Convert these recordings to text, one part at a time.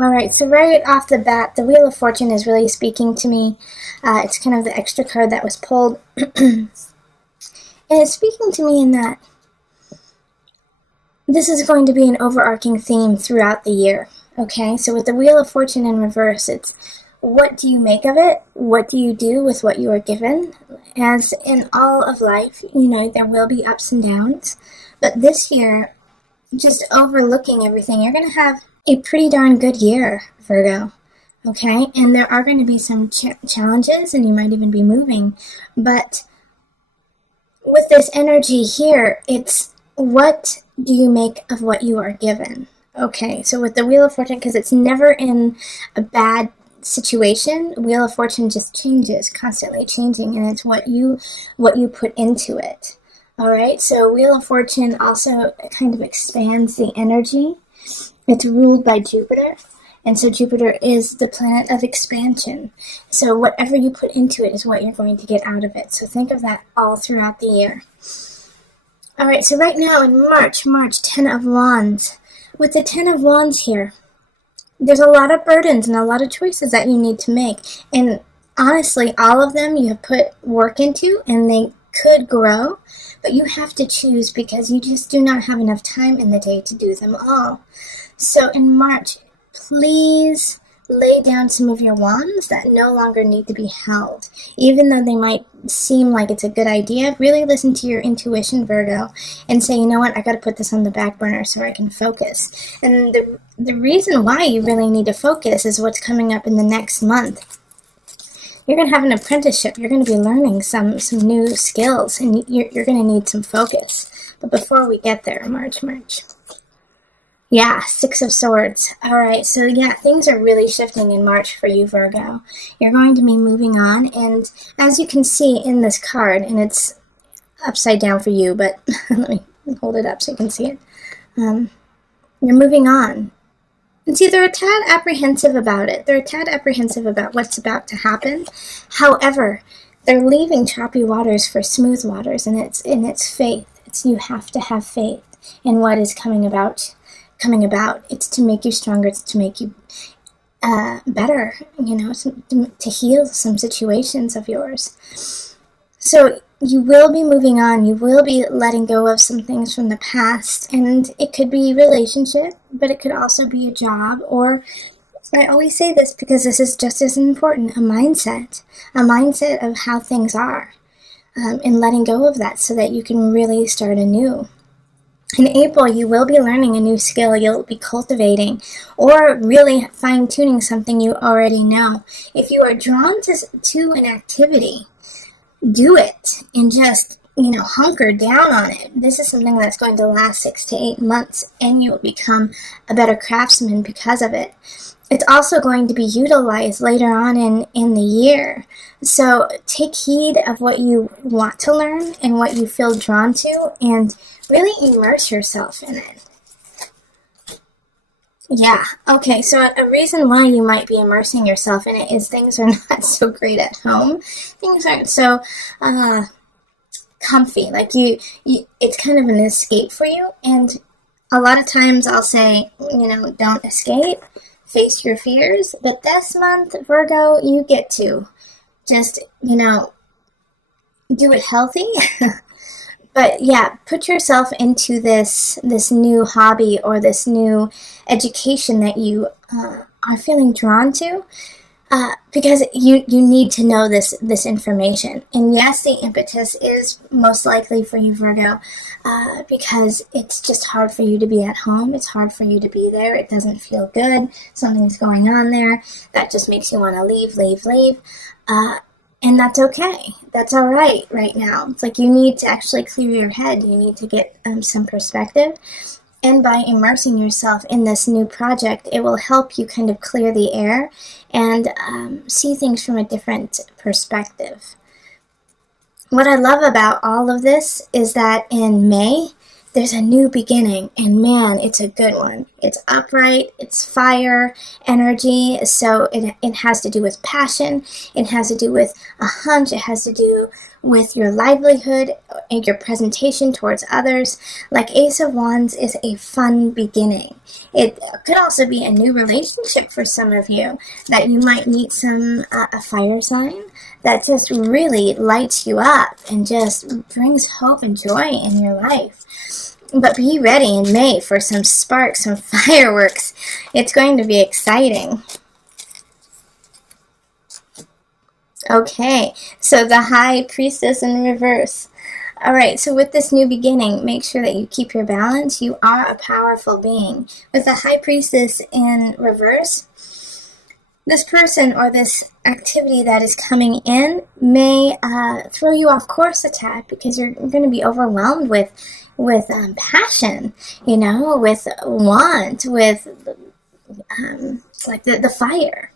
All right, so right off the bat, the Wheel of Fortune is really speaking to me. It's kind of the extra card that was pulled. And it's speaking to me in that this is going to be an overarching theme throughout the year. Okay, so with the Wheel of Fortune in reverse, it's what do you make of it? What do you do with what you are given? As in all of life, there will be ups and downs. But this year, just overlooking everything, you're going to have a pretty darn good year, Virgo. Okay, and there are going to be some challenges, and you might even be moving. But with this energy here, it's what do you make of what you are given? Okay, so with the Wheel of Fortune, because it's never in a bad situation, Wheel of Fortune just changes, constantly changing, and it's what you put into it. All right, so Wheel of Fortune also kind of expands the energy. It's ruled by Jupiter, and so Jupiter is the planet of expansion. So whatever you put into it is what you're going to get out of it. So think of that all throughout the year. All right, so right now in March, 10 of Wands. With the 10 of Wands here, there's a lot of burdens and a lot of choices that you need to make. And honestly, all of them you have put work into, and they could grow, but you have to choose because you just do not have enough time in the day to do them all. So in March, please lay down some of your wands that no longer need to be held. Even though they might seem like it's a good idea, really listen to your intuition, Virgo, and say, you know what, I got to put this on the back burner so I can focus. And the reason why you really need to focus is what's coming up in the next month. You're going to have an apprenticeship. You're going to be learning some new skills, and you're going to need some focus. But before we get there, March. Yeah, Six of Swords. All right, so yeah, things are really shifting in March for you, Virgo. You're going to be moving on, and as you can see in this card, and it's upside down for you, but let me hold it up so you can see it. You're moving on. And see, they're a tad apprehensive about it. They're a tad apprehensive about what's about to happen. However, they're leaving choppy waters for smooth waters, and it's faith. You have to have faith in what is coming about. It's to make you stronger. It's to make you better, to heal some situations of yours. So you will be moving on. You will be letting go of some things from the past, and it could be relationship, but it could also be a job, or I always say this because this is just as important, a mindset of how things are, and letting go of that so that you can really start anew. In April, you will be learning a new skill. You'll be cultivating or really fine-tuning something you already know. If you are drawn to an activity, do it and just, hunker down on it. This is something that's going to last 6 to 8 months, and you'll become a better craftsman because of it. It's also going to be utilized later on in the year. So take heed of what you want to learn and what you feel drawn to, and really immerse yourself in it. Yeah, okay, so a reason why you might be immersing yourself in it is things are not so great at home. Things aren't so comfy. Like it's kind of an escape for you. And a lot of times I'll say, don't escape, face your fears. But this month, Virgo, you get to just, do it healthy. But yeah, put yourself into this new hobby or this new education that you are feeling drawn to, because you need to know this information. And yes, the impetus is most likely for you, Virgo, because it's just hard for you to be at home. It's hard for you to be there. It doesn't feel good. Something's going on there that just makes you want to leave. And that's okay. That's all right now. It's like you need to actually clear your head. You need to get some perspective. And by immersing yourself in this new project, it will help you kind of clear the air and see things from a different perspective. What I love about all of this is that in May, there's a new beginning, and man, it's a good one. It's upright, it's fire energy, so it has to do with passion, it has to do with a hunch, it has to do with your livelihood and your presentation towards others. Like Ace of Wands is a fun beginning. It could also be a new relationship for some of you, that you might meet a fire sign that just really lights you up and just brings hope and joy in your life. But be ready in May for some sparks, some fireworks. It's going to be exciting. Okay, so the High Priestess in reverse. All right, so with this new beginning, make sure that you keep your balance. You are a powerful being. With the High Priestess in reverse, this person or this activity that is coming in may throw you off course a tad, because you're going to be overwhelmed with passion, with want, with like the fire.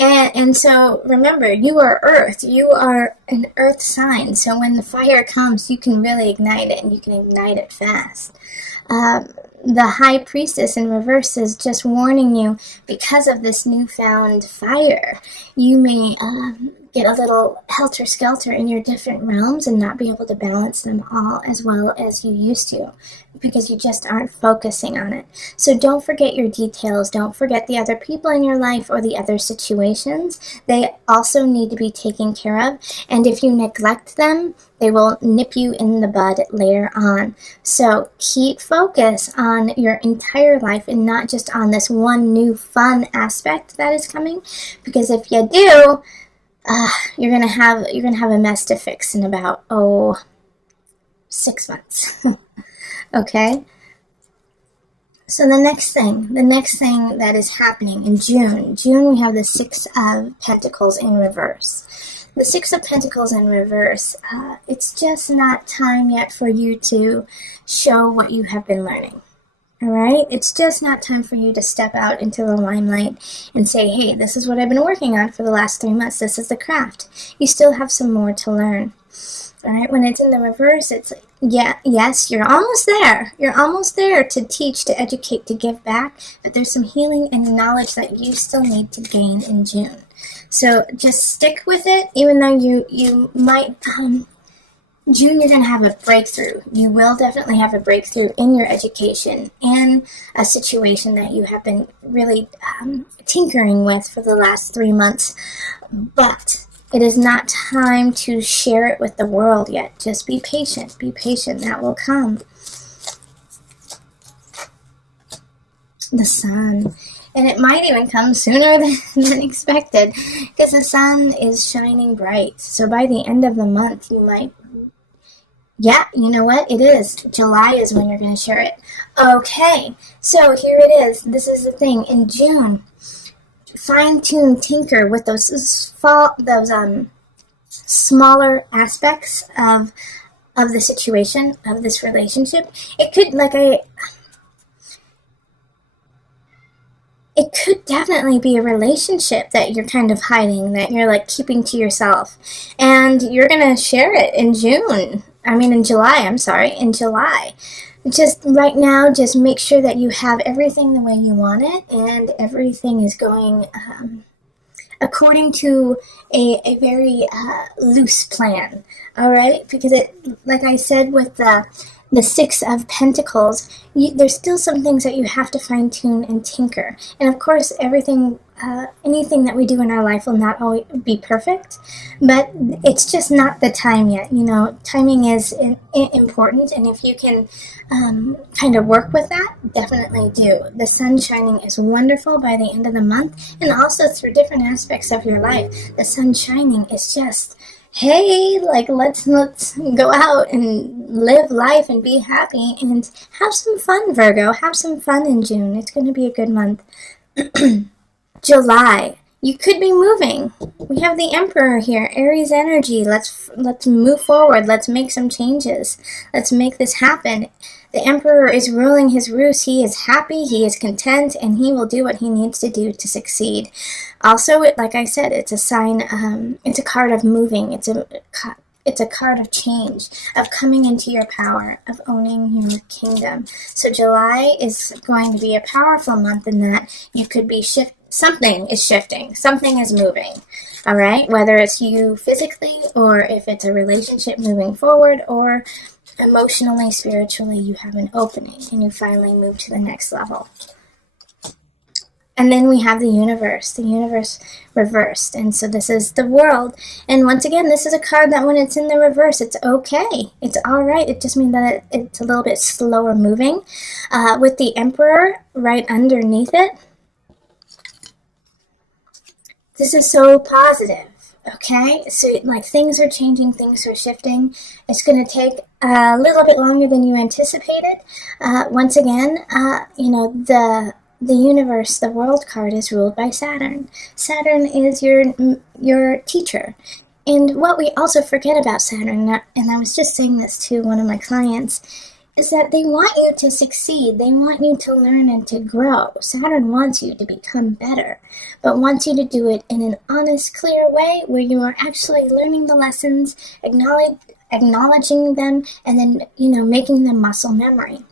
And so remember, you are earth. You are an earth sign. So when the fire comes, you can really ignite it, and you can ignite it fast. The High Priestess in reverse is just warning you, because of this newfound fire, you may get a little helter-skelter in your different realms and not be able to balance them all as well as you used to, because you just aren't focusing on it. So don't forget your details. Don't forget the other people in your life or the other situations. They also need to be taken care of. And if you neglect them, they will nip you in the bud later on. So keep focus on your entire life and not just on this one new fun aspect that is coming. Because if you do, you're gonna have a mess to fix in about 6 months. Okay. So the next thing that is happening in June we have the Six of Pentacles in reverse. The Six of Pentacles in reverse, it's just not time yet for you to show what you have been learning. All right? It's just not time for you to step out into the limelight and say, hey, this is what I've been working on for the last 3 months. This is the craft. You still have some more to learn. All right? When it's in the reverse, it's like, yes, you're almost there. You're almost there to teach, to educate, to give back. But there's some healing and knowledge that you still need to gain in June. So just stick with it, even though you might, June, you're going to have a breakthrough. You will definitely have a breakthrough in your education and a situation that you have been really tinkering with for the last 3 months. But it is not time to share it with the world yet. Just be patient. Be patient. That will come. The Sun. And it might even come sooner than expected, because the sun is shining bright. So by the end of the month, you might... Yeah, you know what? It is. July is when you're going to share it. Okay, so here it is. This is the thing. In June, fine-tune, tinker with those smaller aspects of the situation, of this relationship. It could, it could definitely be a relationship that you're kind of hiding, that you're like keeping to yourself. And you're going to share it in July. Just right now, just make sure that you have everything the way you want it, and everything is going according to a very loose plan. All right? Because like I said, with the Six of Pentacles, there's still some things that you have to fine-tune and tinker. And of course, anything that we do in our life will not always be perfect, but it's just not the time yet. Timing is important, and if you can kind of work with that, definitely do. The sun shining is wonderful by the end of the month, and also through different aspects of your life. The sun shining is just... hey, let's go out and live life and be happy and have some fun, Virgo. Have some fun in June. It's going to be a good month. July. You could be moving. We have the Emperor here, Aries energy. Let's move forward. Let's make some changes. Let's make this happen. The Emperor is ruling his roost. He is happy, he is content, and he will do what he needs to do to succeed. Also, like I said, it's a sign, it's a card of moving. It's It's a card of change, of coming into your power, of owning your kingdom. So July is going to be a powerful month in that you could be something is shifting, something is moving. All right, whether it's you physically or if it's a relationship moving forward or emotionally, spiritually, you have an opening and you finally move to the next level. And then we have the universe reversed. And so this is the world. And once again, this is a card that when it's in the reverse, it's okay. It's all right. It just means that it's a little bit slower moving. With the Emperor right underneath it, this is so positive. Okay, so like things are changing, things are shifting. It's going to take a little bit longer than you anticipated. Once again, the universe, the world card is ruled by Saturn. Saturn is your teacher. And what we also forget about Saturn, and I was just saying this to one of my clients, is that they want you to succeed. They want you to learn and to grow. Saturn wants you to become better, but wants you to do it in an honest, clear way where you are actually learning the lessons, acknowledging them, and then, making them muscle memory.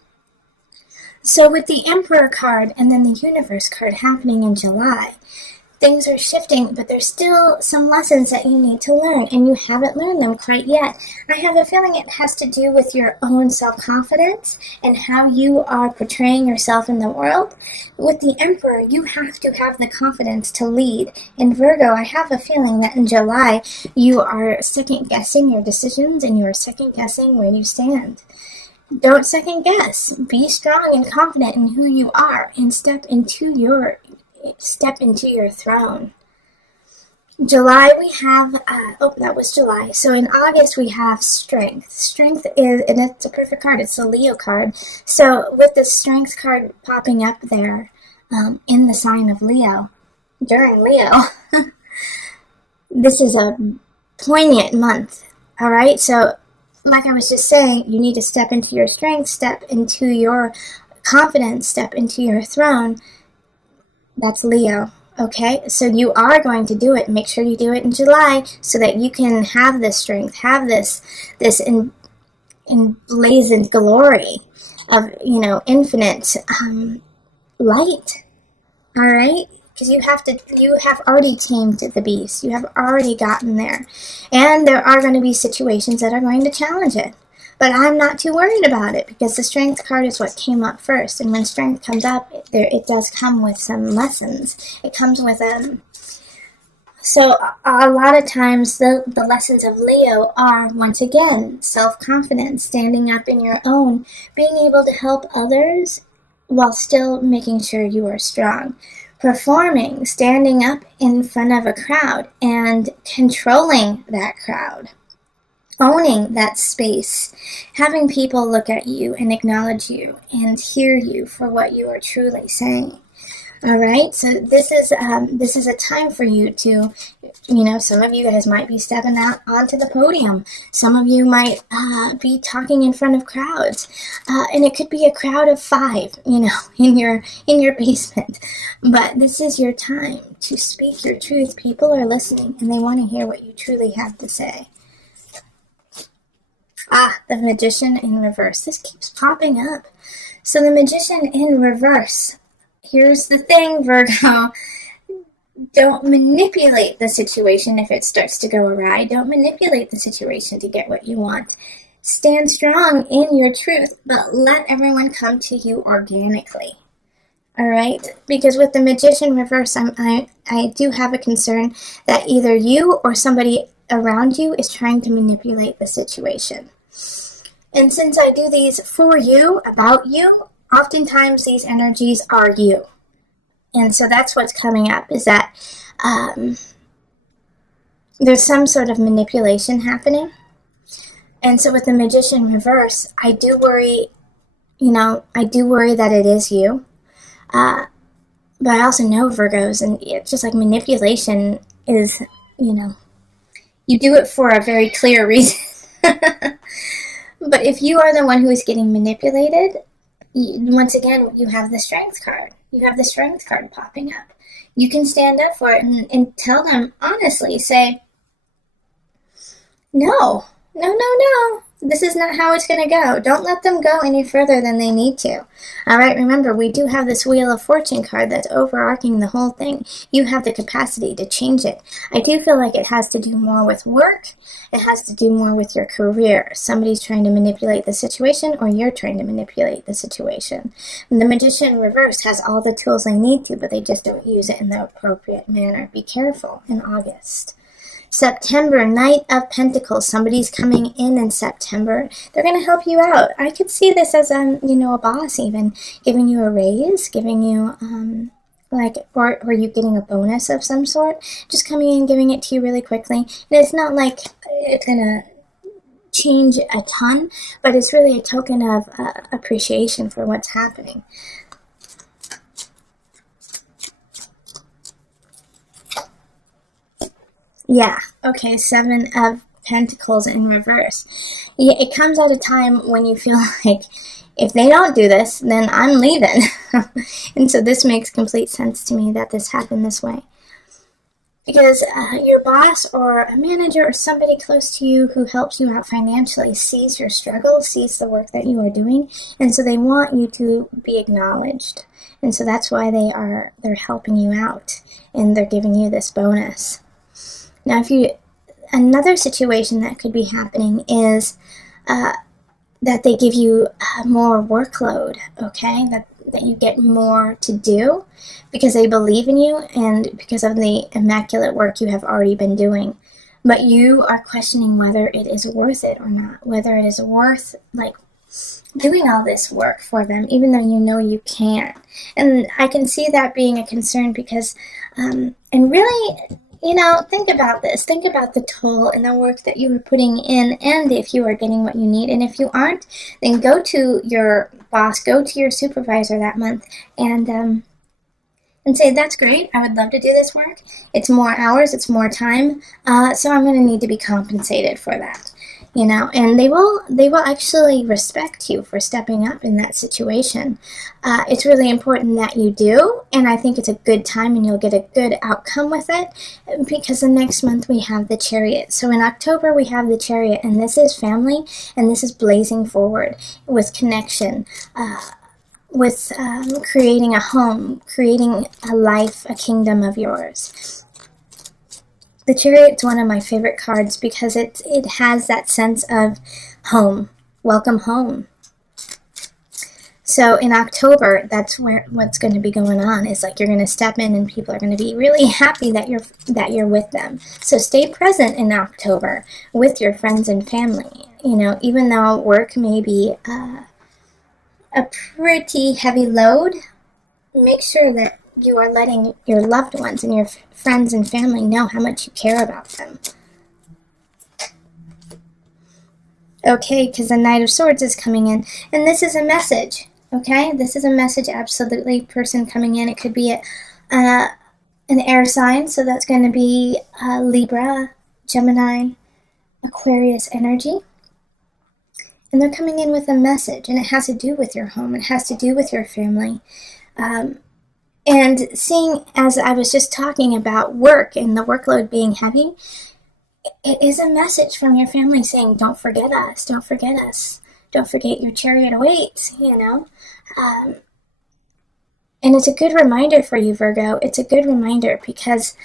So with the Emperor card and then the Universe card happening in July, things are shifting, but there's still some lessons that you need to learn, and you haven't learned them quite yet. I have a feeling it has to do with your own self-confidence and how you are portraying yourself in the world. With the Emperor, you have to have the confidence to lead. In Virgo, I have a feeling that in July, you are second-guessing your decisions and you are second-guessing where you stand. Don't second guess. Be strong and confident in who you are and step into your throne. July we have, that was July. So in August we have Strength. Strength is, and it's a perfect card, it's a Leo card. So with the Strength card popping up there in the sign of Leo, during Leo, this is a poignant month, all right? So like I was just saying, you need to step into your strength, step into your confidence, step into your throne. That's Leo, okay? So you are going to do it. Make sure you do it in July so that you can have this strength, have this emblazoned glory of, infinite light, all right? Because you have already tamed the beast. You have already gotten there. And there are going to be situations that are going to challenge it. But I'm not too worried about it because the Strength card is what came up first. And when Strength comes up, it does come with some lessons. It comes with So a lot of times the lessons of Leo are, once again, self-confidence, standing up in your own, being able to help others while still making sure you are strong. Performing, standing up in front of a crowd and controlling that crowd. Owning that space, having people look at you and acknowledge you and hear you for what you are truly saying. All right, so this is a time for you to, some of you guys might be stepping out onto the podium. Some of you might be talking in front of crowds, and it could be a crowd of 5, in your basement. But this is your time to speak your truth. People are listening, and they want to hear what you truly have to say. The Magician in reverse. This keeps popping up. So the Magician in reverse. Here's the thing, Virgo. Don't manipulate the situation if it starts to go awry. Don't manipulate the situation to get what you want. Stand strong in your truth, but let everyone come to you organically. All right? Because with the Magician reverse, I do have a concern that either you or somebody around you is trying to manipulate the situation. And since I do these for you, about you, oftentimes these energies are you. And so that's what's coming up, is that there's some sort of manipulation happening. And so with the Magician reverse, I do worry that it is you. But I also know Virgos, and it's just like manipulation is, you do it for a very clear reason. But if you are the one who is getting manipulated, once again, you have the Strength card. You have the Strength card popping up. You can stand up for it and tell them honestly, say, no, No, no, no. This is not how it's going to go. Don't let them go any further than they need to. All right, remember, we do have this Wheel of Fortune card that's overarching the whole thing. You have the capacity to change it. I do feel like it has to do more with work. It has to do more with your career. Somebody's trying to manipulate the situation, or you're trying to manipulate the situation. And the Magician in reverse has all the tools they need to, but they just don't use it in the appropriate manner. Be careful in August. September, Knight of Pentacles. Somebody's coming in September. They're going to help you out. I could see this as, a boss even giving you a raise, giving you, or you getting a bonus of some sort. Just coming in, giving it to you really quickly. And it's not like it's going to change a ton, but it's really a token of appreciation for what's happening. Yeah, okay, Seven of Pentacles in reverse. Yeah, it comes at a time when you feel like, if they don't do this, then I'm leaving. And so this makes complete sense to me that this happened this way. Because your boss or a manager or somebody close to you who helps you out financially sees your struggle, sees the work that you are doing, and so they want you to be acknowledged. And so that's why they're helping you out, and they're giving you this bonus. Now, another situation that could be happening is that they give you more workload, okay? That you get more to do because they believe in you and because of the immaculate work you have already been doing. But you are questioning whether it is worth it or not, whether it is worth, doing all this work for them, even though you know you can't. And I can see that being a concern because, and really, think about this. Think about the toll and the work that you are putting in, and if you are getting what you need. And if you aren't, then go to your boss, go to your supervisor that month, and say, that's great, I would love to do this work. It's more hours, it's more time, so I'm going to need to be compensated for that. And they will actually respect you for stepping up in that situation. It's really important that you do, and I think it's a good time and you'll get a good outcome with it, because the next month we have the Chariot. So in October we have the Chariot, and this is family, and this is blazing forward with connection, with creating a home, creating a life, a kingdom of yours. The Chariot's one of my favorite cards because it has that sense of home, welcome home. So in October, that's what's going to be going on. Is you're going to step in and people are going to be really happy that you're with them. So stay present in October with your friends and family. Even though work may be a pretty heavy load, make sure that you are letting your loved ones and your friends and family know how much you care about them. Okay, because the Knight of Swords is coming in, and this is a message, okay? This is a message, absolutely, person coming in. It could be an air sign, so that's going to be Libra, Gemini, Aquarius energy. And they're coming in with a message, and it has to do with your home. It has to do with your family. And seeing, as I was just talking about work and the workload being heavy, it is a message from your family saying, don't forget us, don't forget us, don't forget your chariot awaits, And it's a good reminder for you, Virgo. It's a good reminder because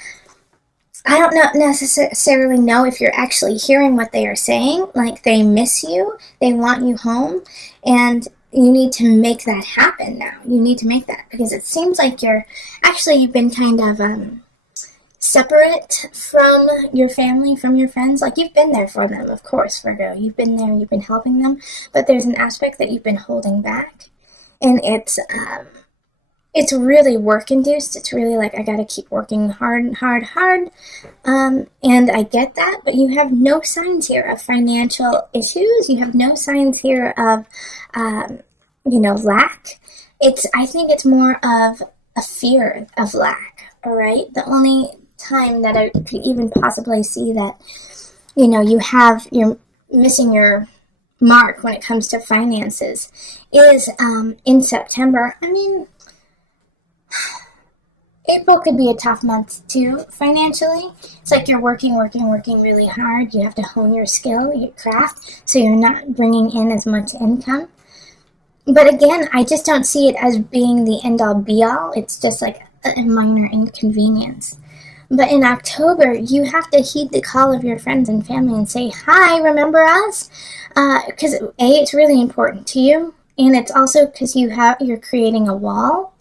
I don't necessarily know if you're actually hearing what they are saying. They miss you, they want you home, and you need to make that happen now. You need to make that, because it seems like you've been kind of separate from your family, from your friends. You've been there for them, of course, Virgo. You've been there, you've been helping them, but there's an aspect that you've been holding back, and it's really work-induced. It's really I gotta keep working hard, and I get that, but you have no signs here of financial issues. You have no signs here of, lack. I think it's more of a fear of lack, all right? The only time that I could even possibly see that, you're missing your mark when it comes to finances is in September. April could be a tough month too, financially. It's like you're working really hard. You have to hone your skill, your craft, so you're not bringing in as much income. But again, I just don't see it as being the end all be all. It's just like a minor inconvenience. But in October, you have to heed the call of your friends and family and say, hi, remember us? Because it's really important to you. And it's also because you're creating a wall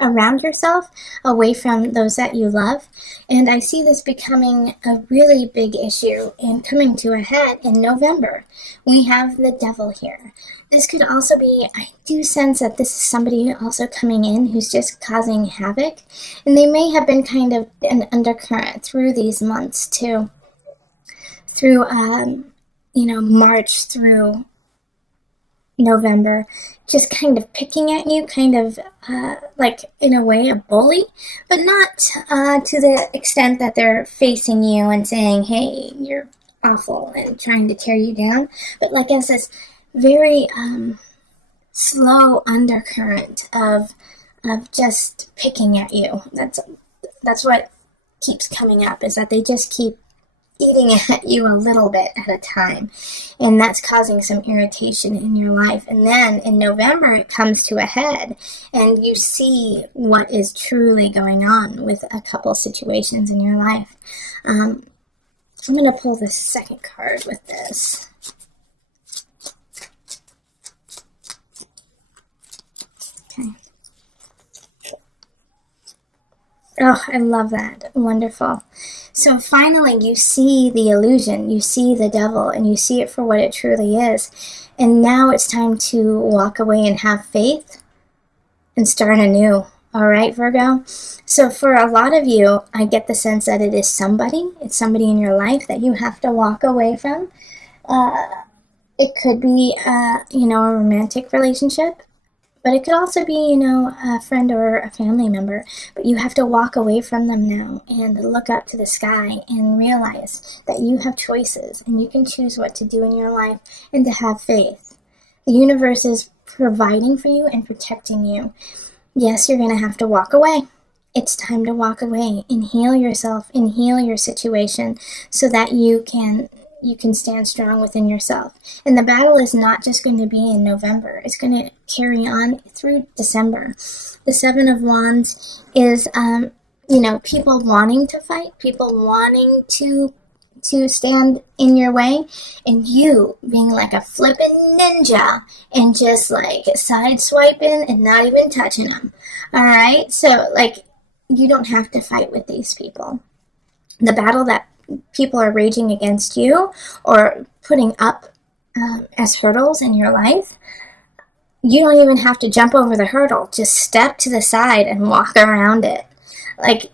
around yourself, away from those that you love. And I see this becoming a really big issue and coming to a head in November. We have the devil here. This could also be, I do sense that this is somebody also coming in who's just causing havoc. And they may have been kind of an undercurrent through these months too. Through, March through November, just kind of picking at you, kind of like in a way a bully, but not to the extent that they're facing you and saying, hey, you're awful, and trying to tear you down, but like as this very slow undercurrent of just picking at you. That's what keeps coming up, is that they just keep eating at you a little bit at a time, and that's causing some irritation in your life. And then in November it comes to a head, and you see what is truly going on with a couple situations in your life. I'm going to pull the second card with this. Okay. Oh, I love that. Wonderful. So finally, you see the illusion, you see the devil, and you see it for what it truly is. And now it's time to walk away and have faith and start anew. All right, Virgo? So for a lot of you, I get the sense that it's somebody in your life that you have to walk away from. It could be, a romantic relationship. But it could also be, a friend or a family member. But you have to walk away from them now and look up to the sky and realize that you have choices and you can choose what to do in your life and to have faith. The universe is providing for you and protecting you. Yes, you're going to have to walk away. It's time to walk away and heal yourself and heal your situation so that you can stand strong within yourself. And the battle is not just going to be in November. It's going to carry on through December. The Seven of Wands is, people wanting to fight, people wanting to stand in your way, and you being like a flippin' ninja and just like side-swiping and not even touching them. All right? So, you don't have to fight with these people. The battle that people are raging against you or putting up as hurdles in your life, you don't even have to jump over the hurdle. Just step to the side and walk around it. I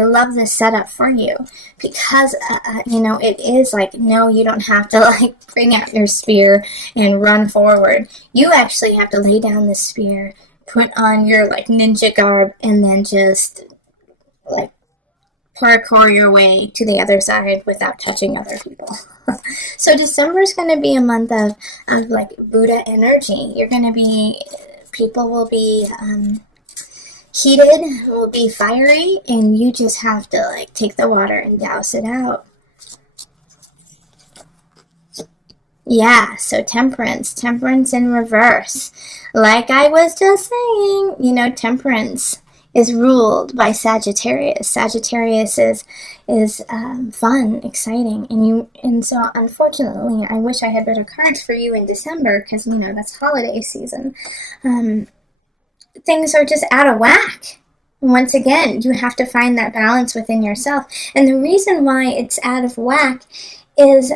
love this setup for you because, it is no, you don't have to bring out your spear and run forward. You actually have to lay down the spear, put on your ninja garb, and then just parkour your way to the other side without touching other people. So December is going to be a month of Buddha energy. People will be heated, will be fiery, and you just have to take the water and douse it out. Yeah, so temperance in reverse. Like I was just saying, temperance is ruled by Sagittarius. Sagittarius is fun, exciting, and so unfortunately, I wish I had better cards for you in December because that's holiday season. Things are just out of whack. Once again, you have to find that balance within yourself, and the reason why it's out of whack is,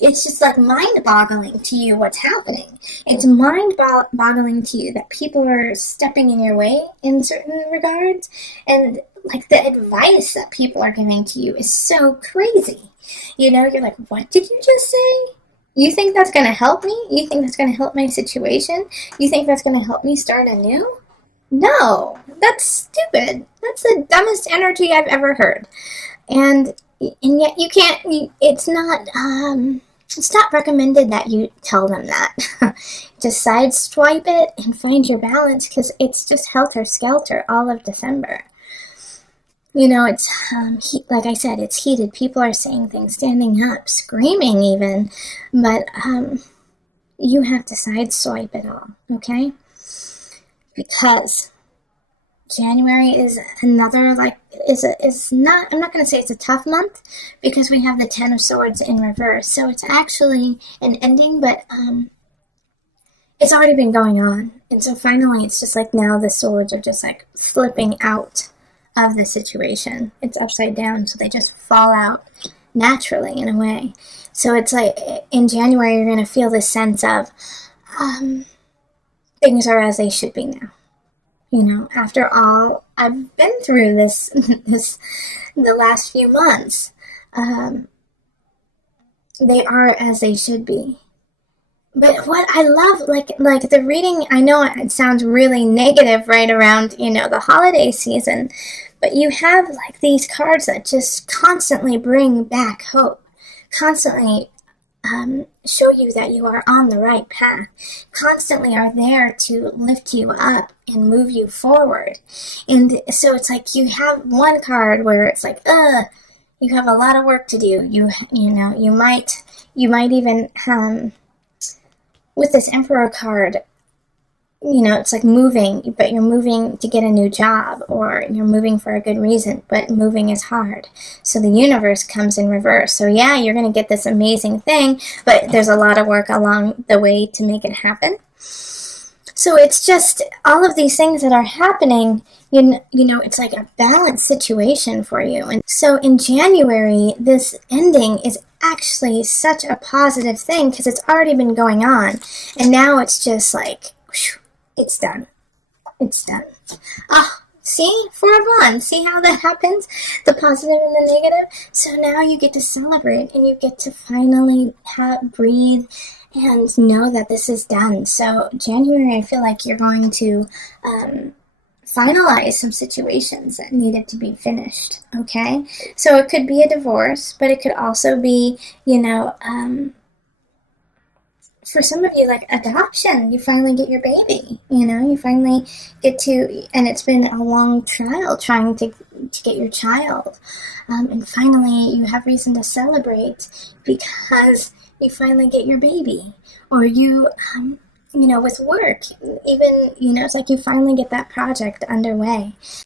it's just mind-boggling to you what's happening. It's mind-boggling to you that people are stepping in your way in certain regards, and the advice that people are giving to you is so crazy. You're like, what did you just say? You think that's going to help me? You think that's going to help my situation? You think that's going to help me start anew? No, that's stupid. That's the dumbest energy I've ever heard. And yet you can't, it's not, it's not recommended that you tell them that. Just sideswipe it and find your balance, because it's just helter-skelter all of December. You know, it's, like I said, it's heated. People are saying things, standing up, screaming even. But you have to sideswipe it all, okay? Because January is another, like, is not, I'm not going to say it's a tough month, because we have the Ten of Swords in reverse. So it's actually an ending, but it's already been going on. And so finally it's just like now the swords are just like flipping out of the situation. It's upside down, so they just fall out naturally in a way. So it's like in January you're going to feel this sense of things are as they should be now. You know, after all I've been through this the last few months, they are as they should be. But what I love, like the reading, I know it sounds really negative right around, you know, the holiday season, but you have like these cards that just constantly bring back hope, constantly show you that you are on the right path, constantly are there to lift you up and move you forward. And so it's like you have one card where it's like, you have a lot of work to do. You know, you might even with this Emperor card, you know, it's like moving, but you're moving to get a new job, or you're moving for a good reason, but moving is hard. So the universe comes in reverse. So yeah, you're going to get this amazing thing, but there's a lot of work along the way to make it happen. So it's just all of these things that are happening, you know, it's like a balanced situation for you. And so in January, this ending is actually such a positive thing, because it's already been going on. And now it's just like, whew, it's done. It's done. See? 4 of Wands. See how that happens? The positive and the negative. So now you get to celebrate, and you get to finally breathe and know that this is done. So January, I feel like you're going to finalize some situations that needed to be finished, okay? So it could be a divorce, but it could also be, you know, for some of you, like adoption. You finally get your baby, you know, you finally get to, and it's been a long trial trying to get your child. And finally you have reason to celebrate because you finally get your baby. Or you, you know, with work, even, you know, it's like you finally get that project underway.